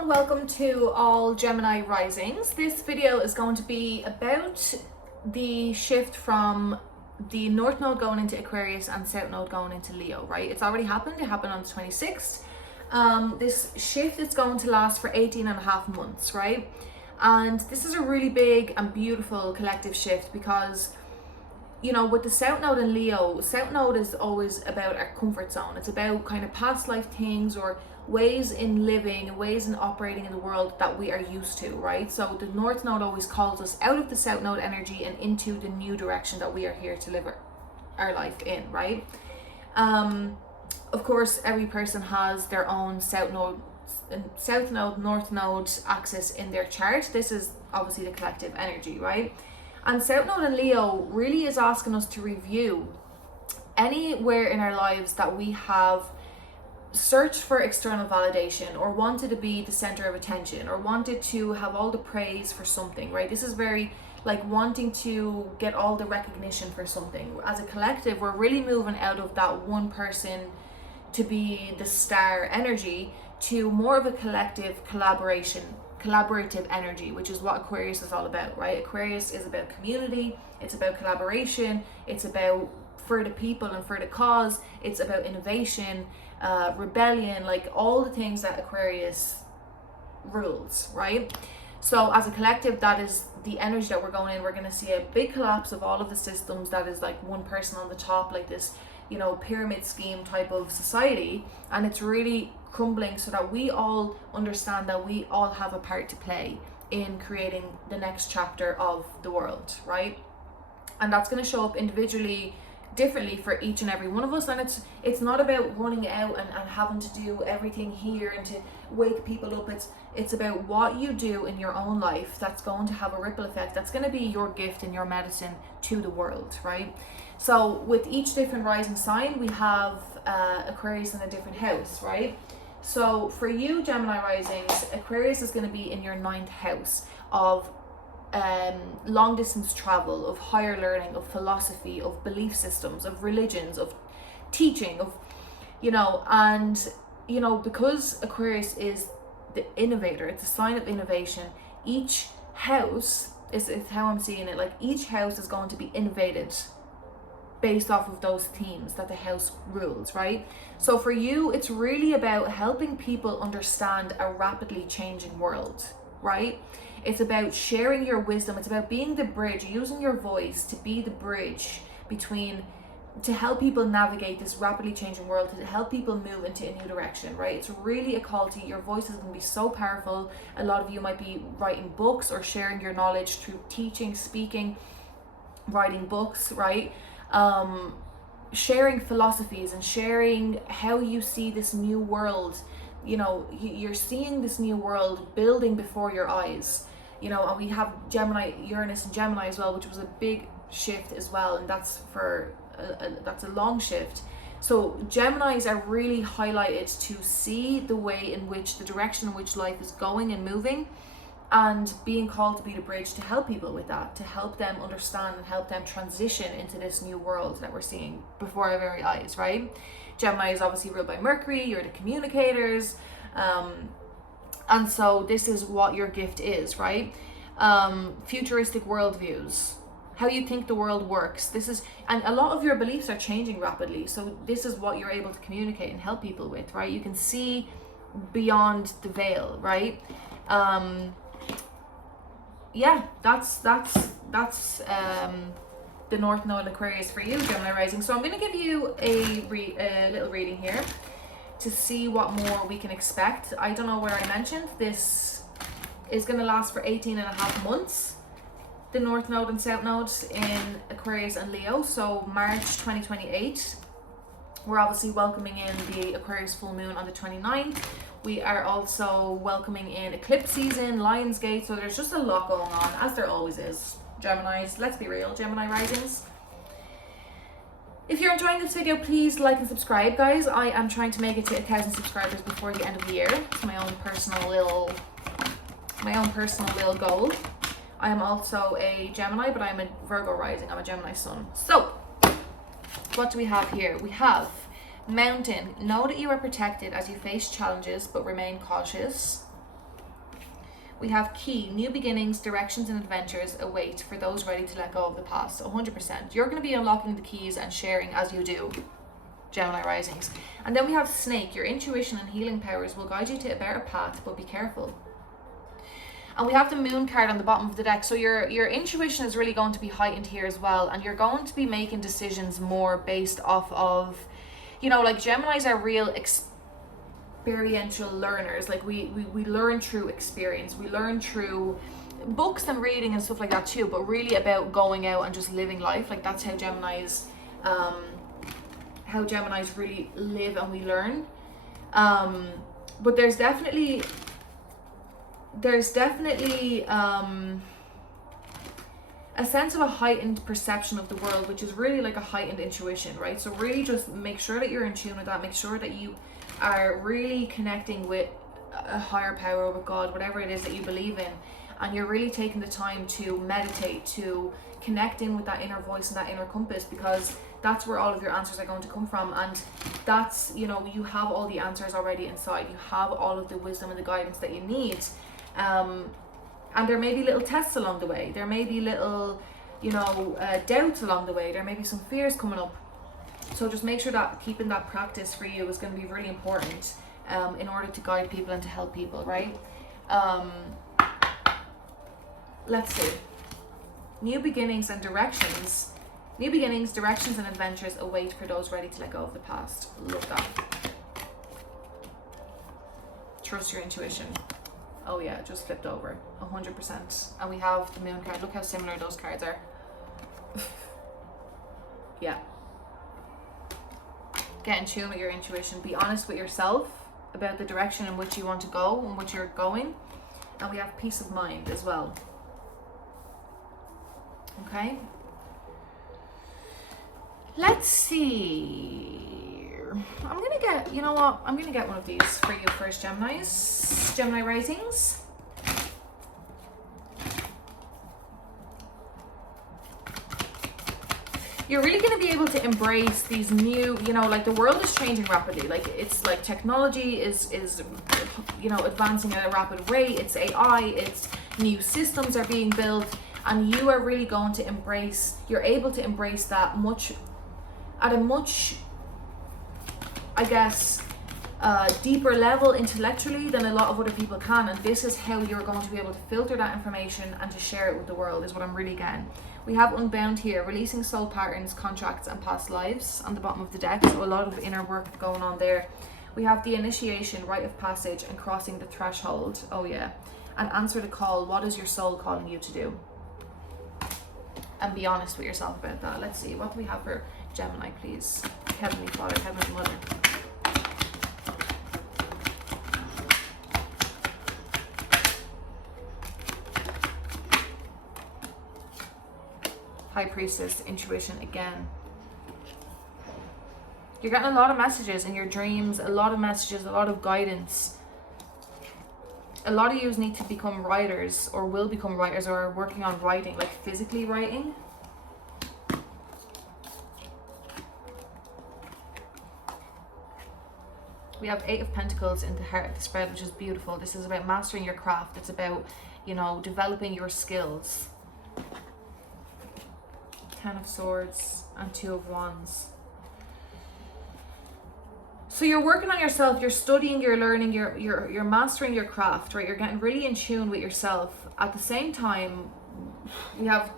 and welcome to all Gemini risings. This video is going to be about the shift from the North Node going into Aquarius and South Node going into Leo, right? It's already happened. It happened on the 26th. This shift is going to last for 18 and a half months, right? And this is a really big and beautiful collective shift because, you know, with the South Node and Leo, South Node is always about our comfort zone. It's about kind of past life things or ways in living and ways in operating in the world that we are used to, right? So the North Node always calls us out of the South Node energy and into the new direction that we are here to live our life in, right? Of course, every person has their own South Node, North Node axis in their chart. This is obviously the collective energy, right? And South Node and Leo really is asking us to review anywhere in our lives that we have searched for external validation or wanted to be the center of attention or wanted to have all the praise for something, right? This is very like wanting to get all the recognition for something. As a collective, we're really moving out of that one person to be the star energy to more of a collective collaborative energy, which is what Aquarius is all about, right? Aquarius is about community, it's about collaboration, it's about for the people and for the cause, it's about innovation, rebellion, like all the things that Aquarius rules, right? So as a collective, that is the energy that we're going in. We're going to see a big collapse of all of the systems that is like one person on the top, like this, you know, pyramid scheme type of society, and it's really crumbling so that we all understand that we all have a part to play in creating the next chapter of the world, right? And that's going to show up individually differently for each and every one of us, and it's not about running out and having to do everything here and to wake people up. It's about what you do in your own life that's going to have a ripple effect, that's going to be your gift and your medicine to the world, right? So with each different rising sign, we have Aquarius in a different house, right? So for you Gemini risings, Aquarius is going to be in your 9th house of long distance travel, of higher learning, of philosophy, of belief systems, of religions, of teaching, of, you know, and, you know, because Aquarius is the innovator, it's a sign of innovation, each house is how I'm seeing it, like each house is going to be innovated based off of those themes that the house rules, right? So for you, it's really about helping people understand a rapidly changing world, right? It's about sharing your wisdom. It's about being the bridge, using your voice to be the bridge between, to help people navigate this rapidly changing world, to help people move into a new direction, right? It's really a call to you. Your voice is going to be so powerful. A lot of you might be writing books or sharing your knowledge through teaching, speaking, writing books, right? Sharing philosophies and sharing how you see this new world. You know, you're seeing this new world building before your eyes, you know, and we have Gemini, Uranus and Gemini as well, which was a big shift as well, and that's for that's a long shift. So Geminis are really highlighted to see the way in which, the direction in which life is going and moving, and being called to be the bridge to help people with that, to help them understand and help them transition into this new world that we're seeing before our very eyes, right? Gemini is obviously ruled by Mercury, you're the communicators, and so this is what your gift is, right? Futuristic worldviews, how you think the world works. This is, and a lot of your beliefs are changing rapidly, so this is what you're able to communicate and help people with, right? You can see beyond the veil, right? Yeah, that's the North Node and Aquarius for you, Gemini rising. So I'm going to give you a little reading here to see what more we can expect. I don't know where I mentioned this is going to last for 18 and a half months, the North Node and South Node in Aquarius and Leo. So March 2028, we're obviously welcoming in the Aquarius full moon on the 29th. We are also welcoming in eclipse season, Lionsgate, so there's just a lot going on, as there always is. Geminis, let's be real, Gemini risings. If you're enjoying this video, please like and subscribe, guys. I am trying to make it to 1,000 subscribers before the end of the year. It's my own personal little goal. I am also a Gemini, but I'm a Virgo rising. I'm a Gemini sun. So, what do we have here? We have Mountain. Know that you are protected as you face challenges, but remain cautious. We have key, new beginnings, directions and adventures await for those ready to let go of the past. 100%. You're going to be unlocking the keys and sharing as you do, Gemini risings. And then we have snake, your intuition and healing powers will guide you to a better path, but be careful. And we have the moon card on the bottom of the deck. So your intuition is really going to be heightened here as well. And you're going to be making decisions more based off of, you know, like Geminis are real experiential learners. Like we learn through experience. We learn through books and reading and stuff like that too, but really about going out and just living life. Like that's how Geminis really live and we learn. But there's definitely a sense of a heightened perception of the world, which is really like a heightened intuition, right? So really just make sure that you're in tune with that. Make sure that you are really connecting with a higher power, with God, whatever it is that you believe in, and you're really taking the time to meditate, to connect in with that inner voice and that inner compass, because that's where all of your answers are going to come from. And that's, you know, you have all the answers already inside. You have all of the wisdom and the guidance that you need. And there may be little tests along the way. There may be little, you know, doubts along the way. There may be some fears coming up. So just make sure that keeping that practice for you is going to be really important in order to guide people and to help people, right? Let's see. New beginnings and directions. New beginnings, directions and adventures await for those ready to let go of the past. Love that. Trust your intuition. Oh yeah, it just flipped over. 100%. And we have the moon card. Look how similar those cards are. Yeah. Get in tune with your intuition. Be honest with yourself about the direction in which you want to go and which you're going. And we have peace of mind as well. Okay. Let's see. I'm going to get, you know what? I'm going to get one of these for you first, Geminis. Gemini risings. You're really going to be able to embrace these new, you know, like the world is changing rapidly. Like it's like technology is you know, advancing at a rapid rate. It's AI, it's new systems are being built, and you are really going to embrace, you're able to embrace that at a much, I guess, deeper level intellectually than a lot of other people can. And this is how you're going to be able to filter that information and to share it with the world, is what I'm really getting. We have unbound here, releasing soul patterns, contracts and past lives on the bottom of the deck. So a lot of inner work going on there. We have the initiation, rite of passage and crossing the threshold. Oh yeah. And answer the call. What is your soul calling you to do? And be honest with yourself about that. Let's see. What do we have for Gemini, please? Heavenly Father, Heavenly Mother. High Priestess, intuition again. You're getting a lot of messages in your dreams, a lot of messages, a lot of guidance. A lot of you need to become writers, or will become writers, or are working on writing, like physically writing. We have 8 of Pentacles in the heart of the spread, which is beautiful. This is about mastering your craft. It's about, you know, developing your skills. 10 of Swords and 2 of Wands. So you're working on yourself, you're studying, you're learning, you're mastering your craft, right? You're getting really in tune with yourself. At the same time, we have,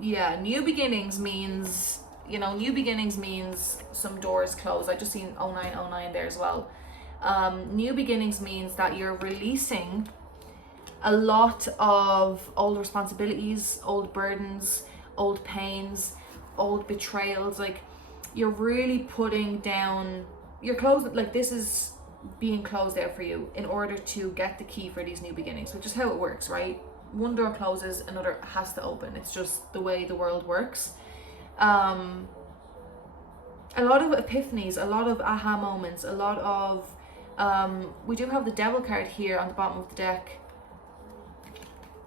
yeah, new beginnings means, you know, new beginnings means some doors close. I just seen 0909 there as well. New beginnings means that you're releasing a lot of old responsibilities, old burdens, old pains, old betrayals. Like you're really putting down, you're closing, like this is being closed out for you in order to get the key for these new beginnings, which is how it works, right? One door closes, another has to open. It's just the way the world works. A lot of epiphanies, a lot of aha moments, a lot of we do have the Devil card here on the bottom of the deck.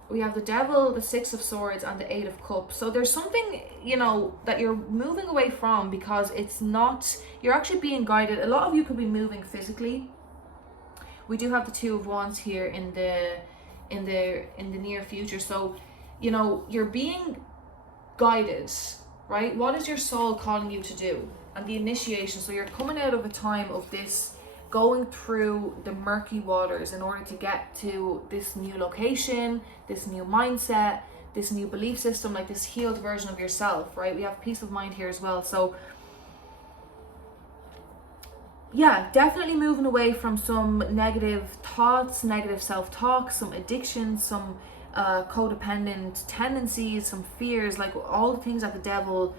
We have the Devil, the 6 of Swords and the 8 of Cups. So there's something, you know, that you're moving away from because it's not, you're actually being guided. A lot of you could be moving physically. We do have the 2 of Wands here in in the near future. So, you know, you're being guided, right? What is your soul calling you to do? And the initiation. So you're coming out of a time of this, going through the murky waters in order to get to this new location, this new mindset, this new belief system, like this healed version of yourself, right? We have peace of mind here as well. So yeah, definitely moving away from some negative thoughts, negative self-talk, some addictions, some codependent tendencies, some fears, like all the things that the devil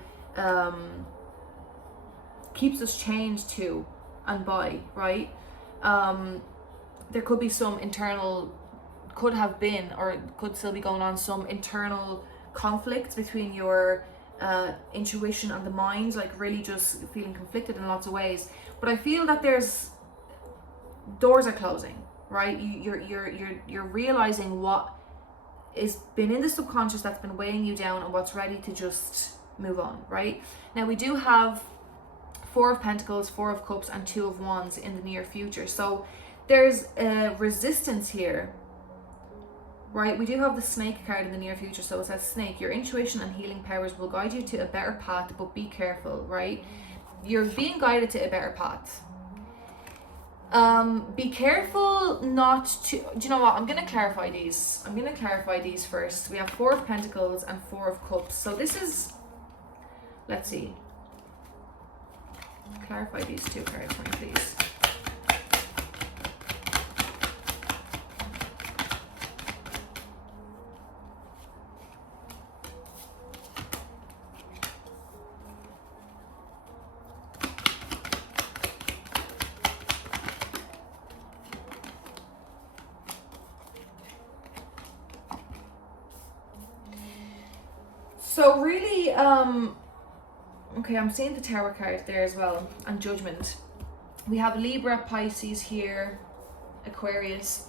keeps us chained to and by, right? There could be some internal, could have been, or could still be going on, some internal conflicts between your intuition and the mind, like really just feeling conflicted in lots of ways. But I feel that there's doors are closing, right? You're realizing what is been in the subconscious that's been weighing you down and what's ready to just move on, right? Now we do have 4 of Pentacles, 4 of Cups, and 2 of Wands in the near future. So there's a resistance here, right? We do have the Snake card in the near future. So it says, Snake, your intuition and healing powers will guide you to a better path, but be careful, right? You're being guided to a better path. Be careful not to, do you know what? I'm going to clarify these. I'm going to clarify these first. We have 4 of Pentacles and 4 of Cups. So this is, let's see. Clarify these 2 cards for me, please. So really, okay, I'm seeing the Tower card there as well, and Judgment. We have Libra, Pisces here, Aquarius.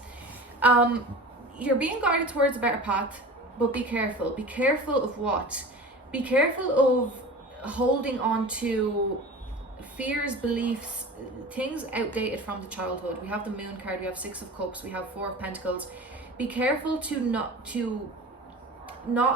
You're being guided towards a better path, but be careful. Be careful of what? Be careful of holding on to fears, beliefs, things outdated from the childhood. We have the Moon card, we have 6 of Cups, we have 4 of Pentacles. Be careful to not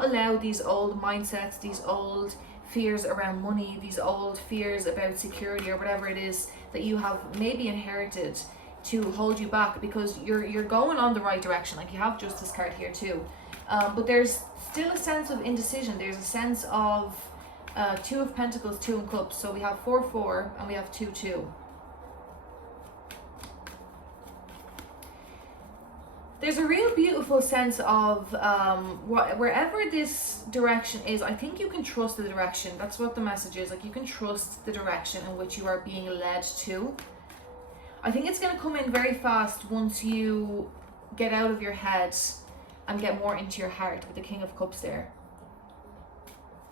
allow these old mindsets, these old fears around money, these old fears about security or whatever it is that you have maybe inherited to hold you back, because you're going on the right direction. Like you have Justice card here too, but there's still a sense of indecision. There's a sense of 2 of Pentacles, 2 of Cups. So we have 4-4 and we have 2-2. There's a real beautiful sense of wherever this direction is, I think you can trust the direction. That's what the message is. Like you can trust the direction in which you are being led to. I think it's going to come in very fast once you get out of your head and get more into your heart with the King of Cups there.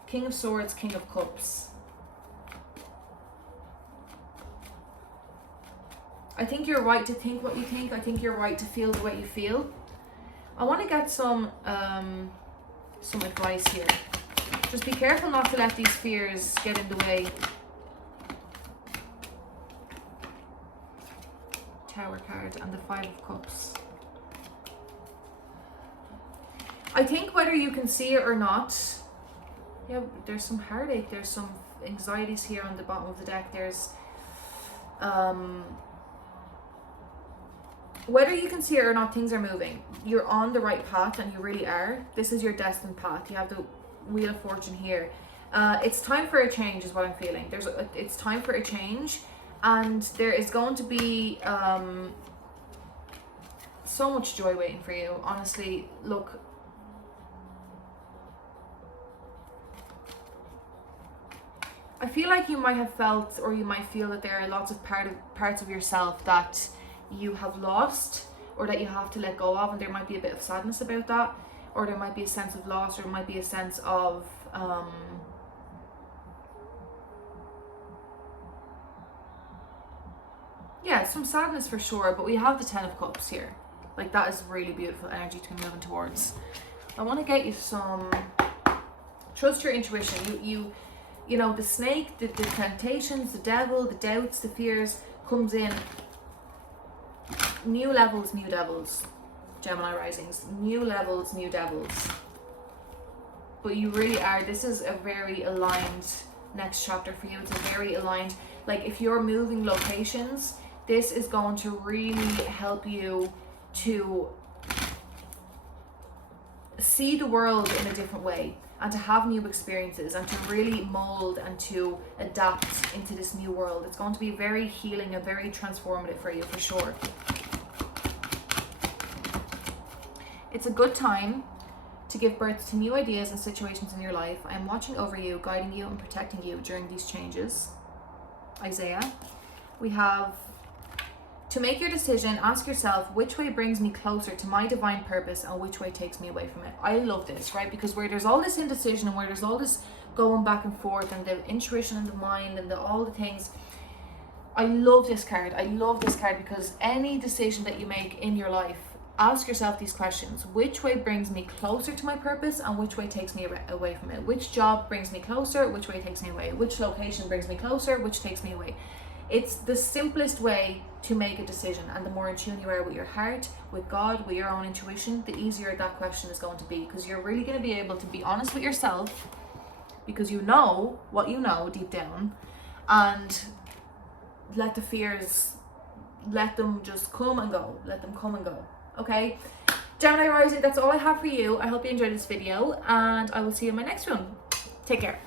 King of Swords, King of Cups. I think you're right to think what you think. I think you're right to feel the way you feel. I want to get some advice here. Just be careful not to let these fears get in the way. Tower card and the 5 of Cups. I think whether you can see it or not, yeah, there's some heartache, there's some anxieties here on the bottom of the deck. There's whether you can see it or not, things are moving. You're on the right path, and you really are. This is your destined path. You have the Wheel of Fortune here. It's time for a change is what I'm feeling. It's time for a change, and there is going to be so much joy waiting for you. Honestly, look, I feel like you might have felt, or you might feel that there are lots of parts of yourself that you have lost, or that you have to let go of, and there might be a bit of sadness about that, or there might be a sense of loss, or there might be a sense of yeah, some sadness for sure. But we have the 10 of Cups here. Like that is really beautiful energy to be moving towards. I want to get you some trust your intuition. You know, the snake, the temptations, the devil, the doubts, the fears comes in. New levels, new devils. Gemini risings. New levels, new devils. But you really are, this is a very aligned next chapter for you. It's a very aligned, like if you're moving locations, this is going to really help you to see the world in a different way and to have new experiences and to really mold and to adapt into this new world. It's going to be very healing and very transformative for you, for sure. It's a good time to give birth to new ideas and situations in your life. I am watching over you, guiding you and protecting you during these changes. Isaiah. We have, to make your decision, ask yourself which way brings me closer to my divine purpose and which way takes me away from it. I love this, right? Because where there's all this indecision and where there's all this going back and forth and the intuition and the mind and all the things, I love this card. I love this card because any decision that you make in your life, ask yourself these questions. Which way brings me closer to my purpose and which way takes me away from it? Which job brings me closer? Which way takes me away? Which location brings me closer? Which takes me away? It's the simplest way to make a decision, and the more in tune you are with your heart, with God, with your own intuition, the easier that question is going to be, because you're really going to be able to be honest with yourself because you know what you know deep down, and let the fears, let them just come and go. Let them come and go. Okay, Gemini rising, that's all I have for you. I hope you enjoyed this video and I will see you in my next one. Take care.